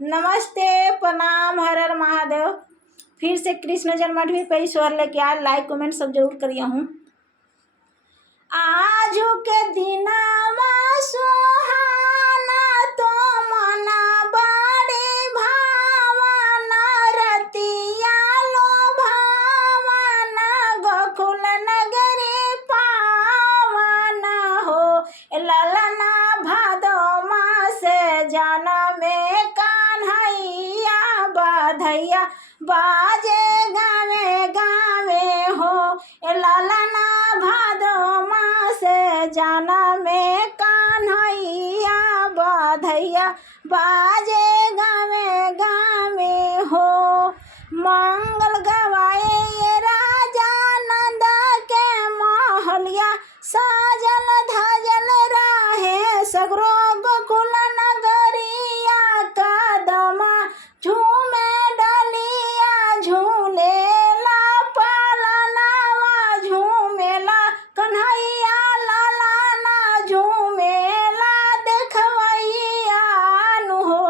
नमस्ते, प्रणाम, हर हर महादेव। फिर से कृष्ण जन्माष्टमी पे ईश्वर लेके आज लाइक कमेंट सब जरूर करिए हूँ। आजू के दिनमा सुहाना तो मना बड़ी भावना रतिया लो भावना गोकुल नगरी पावना हो ललना भादो मासे जाना में कान्हैया बधैया बाजे गावे गावे हो ललना भादो मासे जाना में कान्हैया बधैया बाजे गावे गावे हो। मंगल गवाए ये राजा नंद के महलिया साजल धजल रहे सगरो गोकुल नगरिया कदमा झूमे डलिया झूलेला पालनावा झूमेला कन्हैया लालाना झूमेला देखवैया नु हो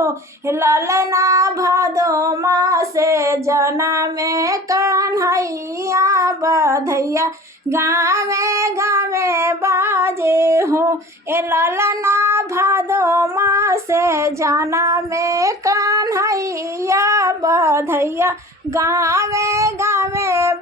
ललना भादो मासे जना में कन्हैया बधैया गावे गावे बाजे हो ललना भादो मासे जाना में कन्हैया बधैया गावे गावे